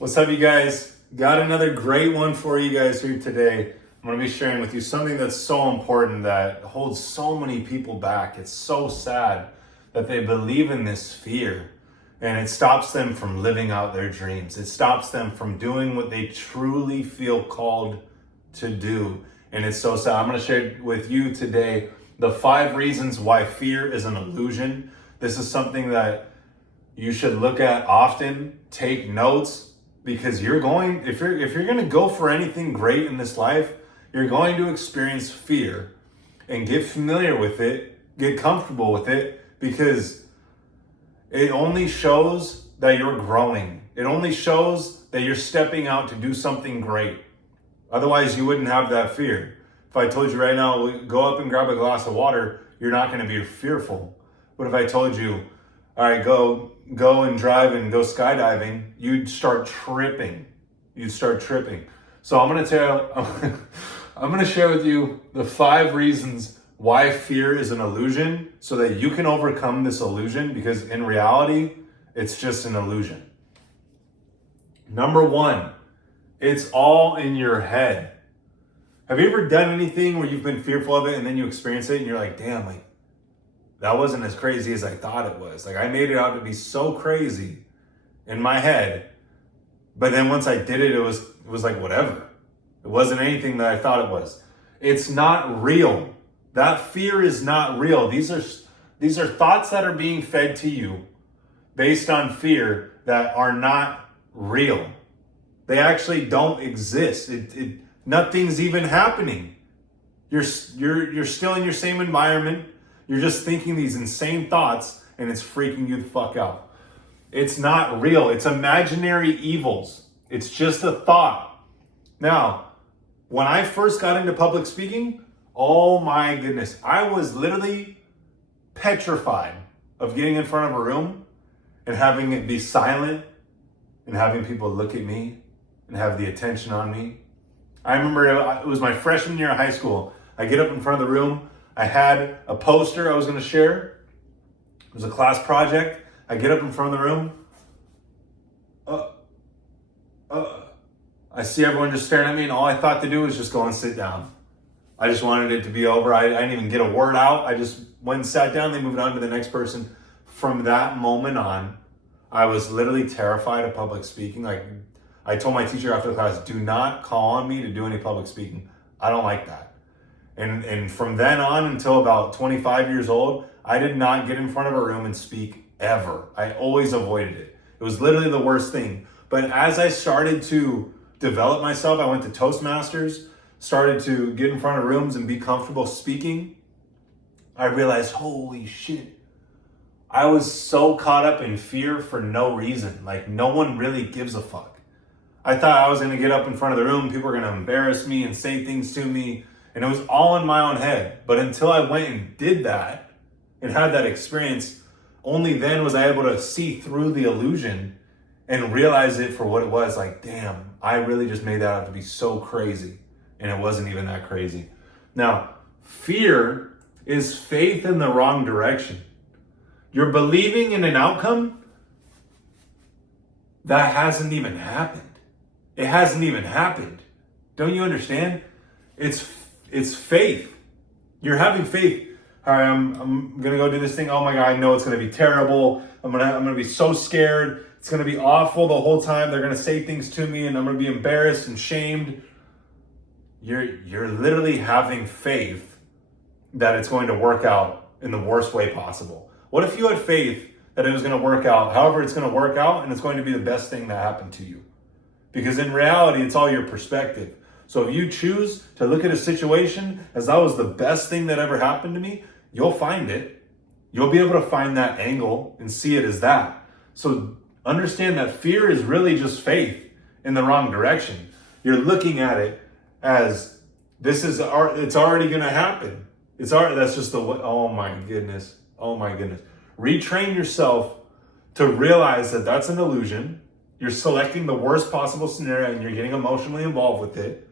What's up, you guys? Got another great one for you guys here today. I'm going to be sharing with you something that's so important that holds so many people back. It's so sad that they believe in this fear and it stops them from living out their dreams. It stops them from doing what they truly feel called to do. And it's so sad. I'm going to share with you today the 5 reasons why fear is an illusion. This is something that you should look at often, take notes, because if you're going to go for anything great in this life, you're going to experience fear, and get familiar with it, get comfortable with it, because it only shows that you're growing. It only shows that you're stepping out to do something great. Otherwise, you wouldn't have that fear. If I told you right now, go up and grab a glass of water, you're not going to be fearful. But if I told you, all right, go and drive and go skydiving, you'd start tripping. So I'm going to share with you the 5 reasons why fear is an illusion, so that you can overcome this illusion, because in reality, it's just an illusion. Number 1, it's all in your head. Have you ever done anything where you've been fearful of it and then you experience it and you're like, damn, that wasn't as crazy as I thought it was. I made it out to be so crazy in my head, but then once I did it, it was like whatever. It wasn't anything that I thought it was. It's not real. That fear is not real. These are thoughts that are being fed to you based on fear that are not real. They actually don't exist. Nothing's even happening. You're still in your same environment. You're just thinking these insane thoughts, and it's freaking you the fuck out. It's not real. It's imaginary evils. It's just a thought. Now, when I first got into public speaking, oh my goodness, I was literally petrified of getting in front of a room and having it be silent and having people look at me and have the attention on me. I remember it was my freshman year of high school. I get up in front of the room. I had a poster I was going to share. It was a class project. I get up in front of the room. I see everyone just staring at me, and all I thought to do was just go and sit down. I just wanted it to be over. I didn't even get a word out. I just went and sat down. They moved on to the next person. From that moment on, I was literally terrified of public speaking. I told my teacher after the class, do not call on me to do any public speaking. I don't like that. And from then on until about 25 years old, I did not get in front of a room and speak ever. I always avoided it. It was literally the worst thing. But as I started to develop myself, I went to Toastmasters, started to get in front of rooms and be comfortable speaking. I realized, holy shit, I was so caught up in fear for no reason. No one really gives a fuck. I thought I was going to get up in front of the room, people were going to embarrass me and say things to me, and it was all in my own head. But until I went and did that and had that experience, only then was I able to see through the illusion and realize it for what it was. Damn, I really just made that out to be so crazy. And it wasn't even that crazy. Now, fear is faith in the wrong direction. You're believing in an outcome that hasn't even happened. It hasn't even happened. Don't you understand? It's faith. You're having faith. All right, I'm gonna go do this thing. Oh my God, I know it's gonna be terrible. I'm gonna be so scared. It's gonna be awful the whole time. They're gonna say things to me, and I'm gonna be embarrassed and shamed. You're literally having faith that it's going to work out in the worst way possible. What if you had faith that it was going to work out, however it's going to work out, and it's going to be the best thing that happened to you? Because in reality, it's all your perspective. So if you choose to look at a situation as that was the best thing that ever happened to me, you'll find it. You'll be able to find that angle and see it as that. So understand that fear is really just faith in the wrong direction. You're looking at it as it's already going to happen. That's just oh my goodness. Retrain yourself to realize that that's an illusion. You're selecting the worst possible scenario and you're getting emotionally involved with it.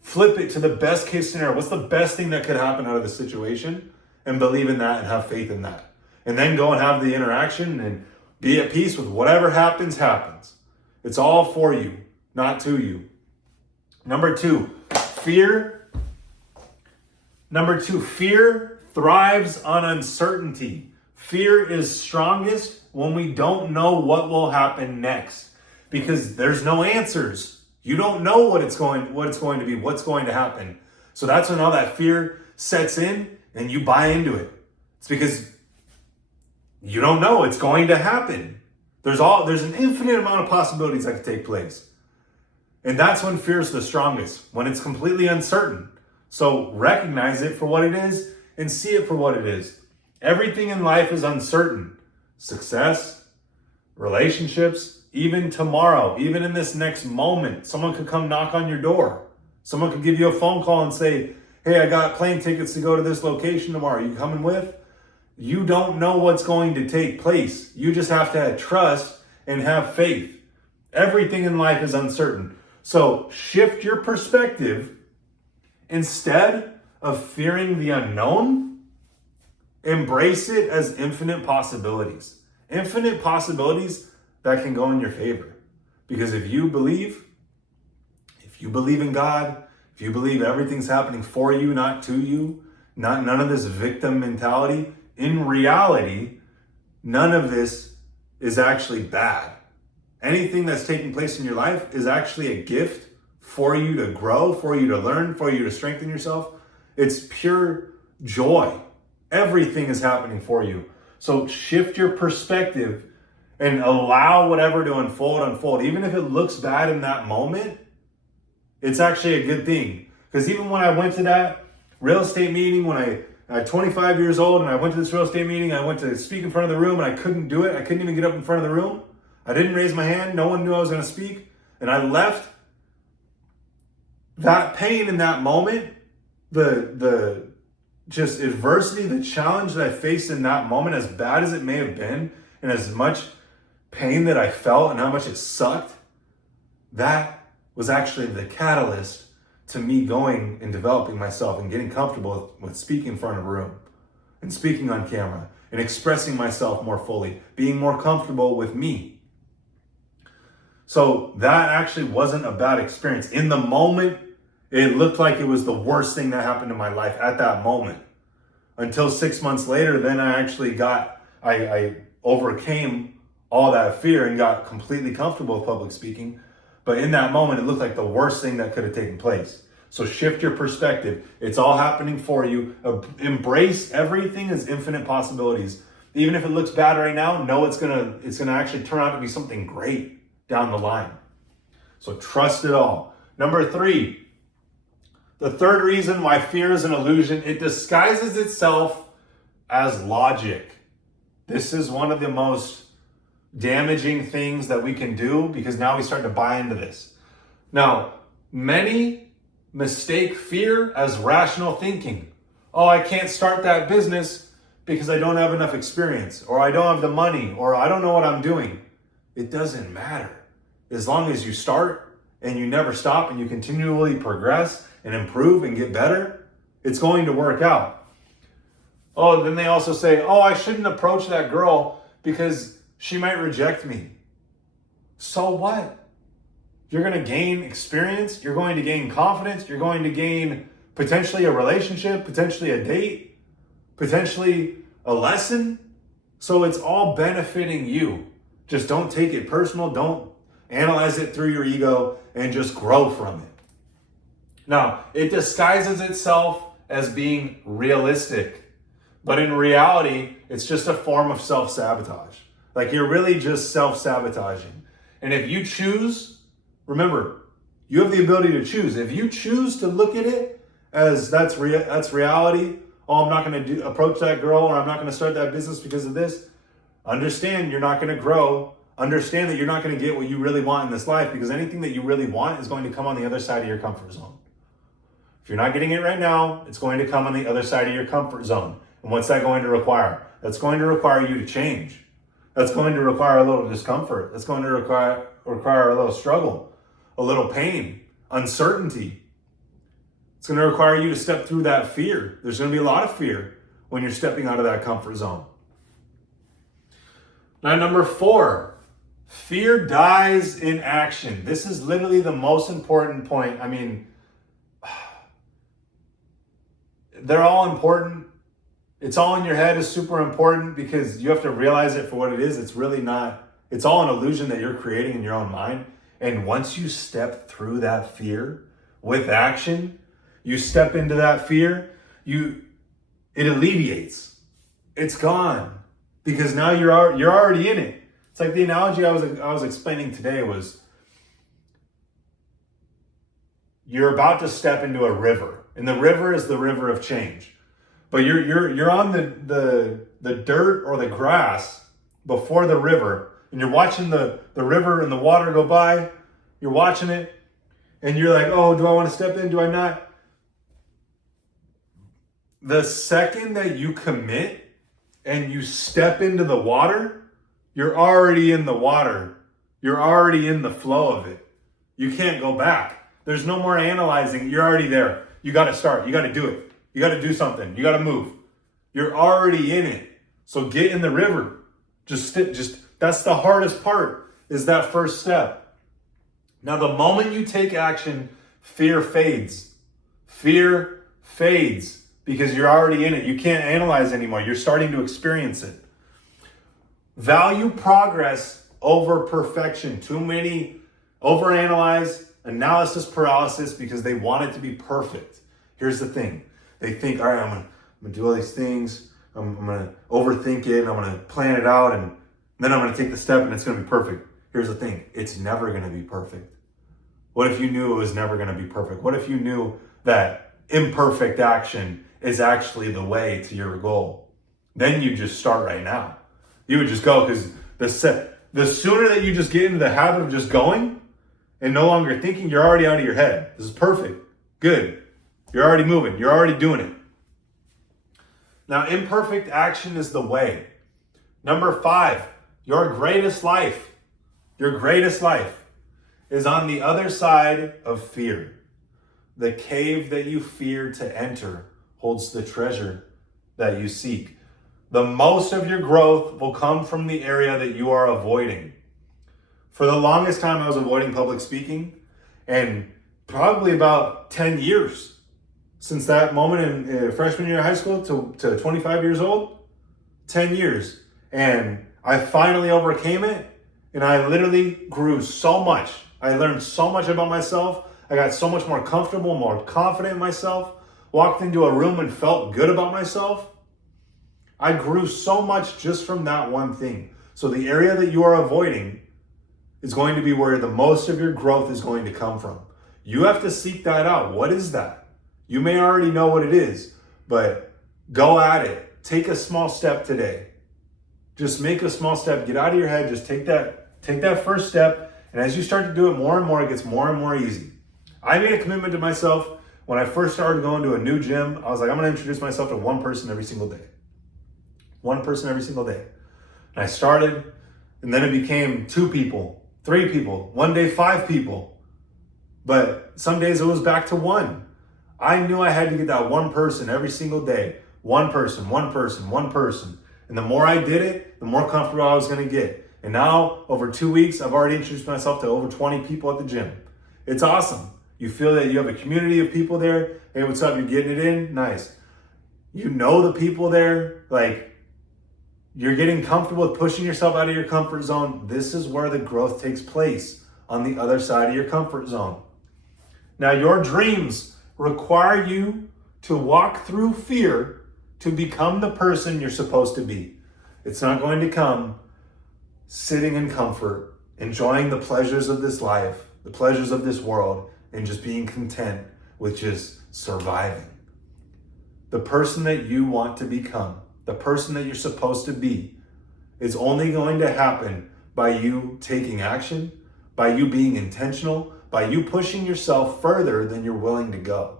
Flip it to the best case scenario. What's the best thing that could happen out of the situation? And believe in that and have faith in that. And then go and have the interaction and be at peace with whatever happens. It's all for you, not to you. Number two, fear thrives on uncertainty. Fear is strongest when we don't know what will happen next, because there's no answers. You don't know what it's going to be, what's going to happen. So that's when all that fear sets in and you buy into it. It's because you don't know it's going to happen. There's an infinite amount of possibilities that could take place. And that's when fear is the strongest, when it's completely uncertain. So recognize it for what it is and see it for what it is. Everything in life is uncertain. Success, relationships, even tomorrow, even in this next moment, someone could come knock on your door. Someone could give you a phone call and say, hey, I got plane tickets to go to this location tomorrow. You coming with? You don't know what's going to take place. You just have to have trust and have faith. Everything in life is uncertain. So shift your perspective. Instead of fearing the unknown, embrace it as infinite possibilities. Infinite possibilities that can go in your favor. Because if you believe in God, if you believe everything's happening for you, not to you, none of this victim mentality, in reality, none of this is actually bad. Anything that's taking place in your life is actually a gift for you to grow, for you to learn, for you to strengthen yourself. It's pure joy. Everything is happening for you. So shift your perspective and allow whatever to unfold. Even if it looks bad in that moment, it's actually a good thing. Because even when I went to that real estate meeting, when I was 25 years old and I went to this real estate meeting, I went to speak in front of the room and I couldn't do it. I couldn't even get up in front of the room. I didn't raise my hand. No one knew I was going to speak. And I left. That pain in that moment, the just adversity, the challenge that I faced in that moment, as bad as it may have been, and as much pain that I felt and how much it sucked, that was actually the catalyst to me going and developing myself and getting comfortable with speaking in front of a room and speaking on camera and expressing myself more fully, being more comfortable with me. So that actually wasn't a bad experience. In the moment, it looked like it was the worst thing that happened in my life at that moment. Until 6 months later, then I overcame all that fear and got completely comfortable with public speaking. But in that moment, it looked like the worst thing that could have taken place. So shift your perspective. It's all happening for you. Embrace everything as infinite possibilities. Even if it looks bad right now, know it's gonna actually turn out to be something great down the line. So trust it all. Number 3, the third reason why fear is an illusion, it disguises itself as logic. This is one of the most damaging things that we can do, because now we start to buy into this. Now, many mistake fear as rational thinking. Oh, I can't start that business because I don't have enough experience, or I don't have the money, or I don't know what I'm doing. It doesn't matter. As long as you start and you never stop and you continually progress and improve and get better, it's going to work out. Oh, then they also say, oh, I shouldn't approach that girl because she might reject me. So what? You're going to gain experience. You're going to gain confidence. You're going to gain potentially a relationship, potentially a date, potentially a lesson. So it's all benefiting you. Just don't take it personal. Don't analyze it through your ego, and just grow from it. Now, it disguises itself as being realistic, but in reality, it's just a form of self-sabotage. Like, you're really just self-sabotaging. And if you choose, remember, you have the ability to choose. If you choose to look at it as that's reality, oh, I'm not going to approach that girl, or I'm not going to start that business because of this, understand you're not going to grow. Understand that you're not going to get what you really want in this life, because anything that you really want is going to come on the other side of your comfort zone. If you're not getting it right now, it's going to come on the other side of your comfort zone. And what's that going to require? That's going to require you to change. That's going to require a little discomfort. That's going to require a little struggle, a little pain, uncertainty. It's going to require you to step through that fear. There's going to be a lot of fear when you're stepping out of that comfort zone. Now, number 4, Fear dies in action. This is literally the most important point. I mean, they're all important. It's all in your head is super important because you have to realize it for what it is. It's really not, it's all an illusion that you're creating in your own mind. And once you step through that fear with action, you step into that fear, it alleviates. It's gone because now you're already in it. It's like the analogy I was explaining today was you're about to step into a river, and the river is the river of change. But you're on the dirt or the grass before the river, and you're watching the river and the water go by. You're watching it, and you're like, oh, do I want to step in? Do I not? The second that you commit and you step into the water, you're already in the water. You're already in the flow of it. You can't go back. There's no more analyzing. You're already there. You got to start. You got to do it. You got to do something. You got to move. You're already in it. So get in the river. Just that's the hardest part, is that first step. Now, the moment you take action, fear fades. Fear fades because you're already in it. You can't analyze anymore. You're starting to experience it. Value progress over perfection. Too many overanalyze, analysis paralysis because they want it to be perfect. Here's the thing. They think, all right, I'm gonna do all these things. I'm gonna overthink it. I'm gonna plan it out, and then I'm gonna take the step, and it's gonna be perfect. Here's the thing. It's never gonna be perfect. What if you knew it was never gonna be perfect? What if you knew that imperfect action is actually the way to your goal? Then you just start right now. You would just go, because the sooner that you just get into the habit of just going and no longer thinking, you're already out of your head. This is perfect. Good. You're already moving. You're already doing it. Now, imperfect action is the way. Number 5, your greatest life is on the other side of fear. The cave that you fear to enter holds the treasure that you seek. The most of your growth will come from the area that you are avoiding. For the longest time, I was avoiding public speaking, and probably about 10 years since that moment in freshman year of high school to 25 years old, 10 years. And I finally overcame it, and I literally grew so much. I learned so much about myself. I got so much more comfortable, more confident in myself, walked into a room and felt good about myself. I grew so much just from that one thing. So the area that you are avoiding is going to be where the most of your growth is going to come from. You have to seek that out. What is that? You may already know what it is, but go at it. Take a small step today. Just make a small step. Get out of your head. Just take that first step. And as you start to do it more and more, it gets more and more easy. I made a commitment to myself when I first started going to a new gym. I was like, I'm going to introduce myself to one person every single day. One person every single day. And I started, and then it became 2 people, 3 people, one day 5 people. But some days it was back to 1. I knew I had to get that one person every single day. One person. And the more I did it, the more comfortable I was going to get. And now, over 2 weeks, I've already introduced myself to over 20 people at the gym. It's awesome. You feel that you have a community of people there. Hey, what's up? You're getting it in? Nice. You know the people there. Like, you're getting comfortable with pushing yourself out of your comfort zone. This is where the growth takes place, on the other side of your comfort zone. Now, your dreams require you to walk through fear to become the person you're supposed to be. It's not going to come sitting in comfort, enjoying the pleasures of this life, the pleasures of this world, and just being content with just surviving. The person that you want to become, the person that you're supposed to be, is only going to happen by you taking action, by you being intentional, by you pushing yourself further than you're willing to go.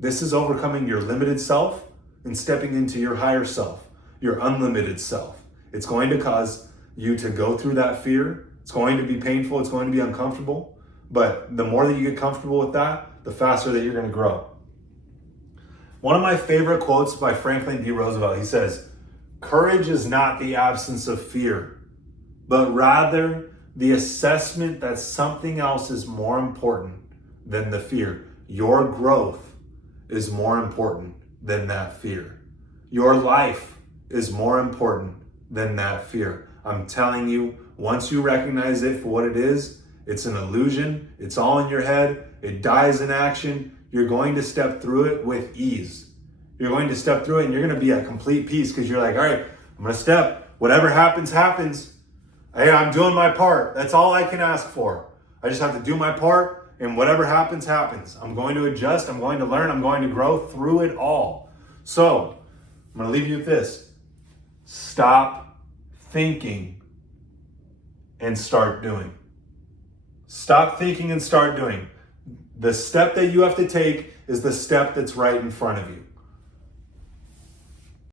This is overcoming your limited self and stepping into your higher self, your unlimited self. It's going to cause you to go through that fear. It's going to be painful. It's going to be uncomfortable. But the more that you get comfortable with that, the faster that you're going to grow. One of my favorite quotes by Franklin D. Roosevelt, he says, "Courage is not the absence of fear, but rather the assessment that something else is more important than the fear. Your growth is more important than that fear. Your life is more important than that fear. I'm telling you, once you recognize it for what it is, it's an illusion, it's all in your head, it dies in action, you're going to step through it with ease. You're going to step through it and you're going to be at complete peace because you're like, all right, I'm going to step. Whatever happens, happens. Hey, I'm doing my part. That's all I can ask for. I just have to do my part, and whatever happens, happens. I'm going to adjust. I'm going to learn. I'm going to grow through it all. So, I'm going to leave you with this. Stop thinking and start doing. Stop thinking and start doing. The step that you have to take is the step that's right in front of you.